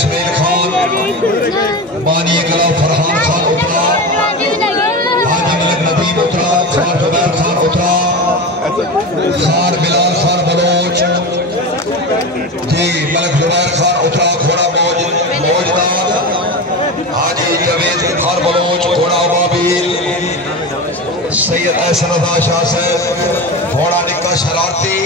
इस्माइल खान, बानी कलाम फरहान खान उतरा, हाजी मलिक नदीम उतरा, खान जुबैर खान उतरा, खान बिलाल खान बलोच जी, मलिक जुबैर खान उतरा, घोड़ा मौजदार, हाजी जवेद खान बलोच, घोड़ा अबाबील, सैयद एहसन रजा शाह साहब, घोड़ा निक्का शरारती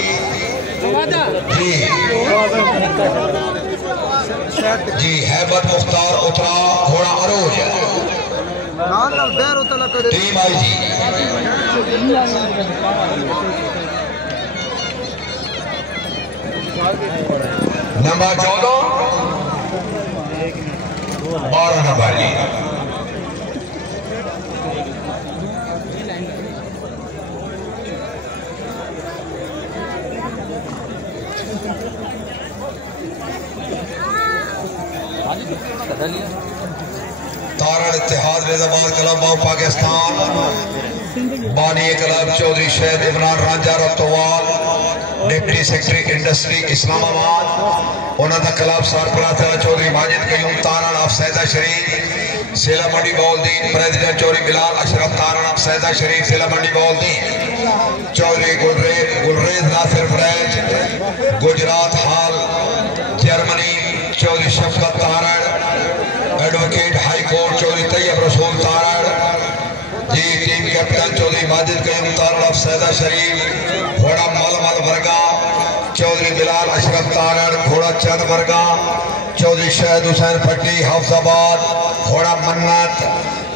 जी हैबत मुख्तार उतरा, घोड़ा अरोज टीम आई जी। नंबर 14 12 नंबर जी। तारण इत्तेहाद निजामाबाद क्लब ऑफ पाकिस्तान, बानी club Chaudhry Shahid Imran Ranjha Ratwal, deputy secretary industry Islamabad, उन्होंने क्लब सरपराज चौधरी माजिद कयूम तारण ऑफ सैदा शरीफ, सेला मंडी बौलदीन, प्रेसिडेंट चौधरी बिलाल अशरफ तारण ऑफ सैदा शरीफ, सेला मंडी बौलदीन, चौधरी गुलरेज नासिर फ्रेंच, गुजरात हाल Germany, Chaudhry Shafqat Taran, advocate high court Chaudhry Tayyab रसूल तारण ji, team captain Chaudhry Majid Qayyum Taran of Saida Sharif, घोड़ा मलमल वर्गा चौधरी बिलाल अशरफ तारण, घोड़ा चंद वर्गा चौधरी शहीद हुसैन भट्टी हफ्जाबाद, घोड़ा मन्नत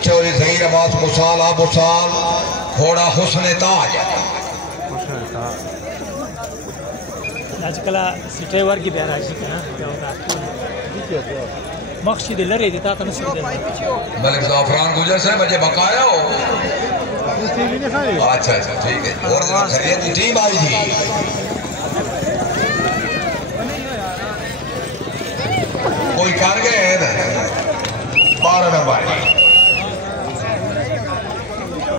चौधरी जहीर अब्बास मुसाल आबुसाल, घोड़ा हुस्न ताज। आजकल सिटे वर्गी बेरा मकसद लरे देता था मलिक ज़ाफ़रान गुजर से मुझे बकाया हो। अच्छा अच्छा ठीक है। और टीम आई जी। कोई कर गए 12 नंबर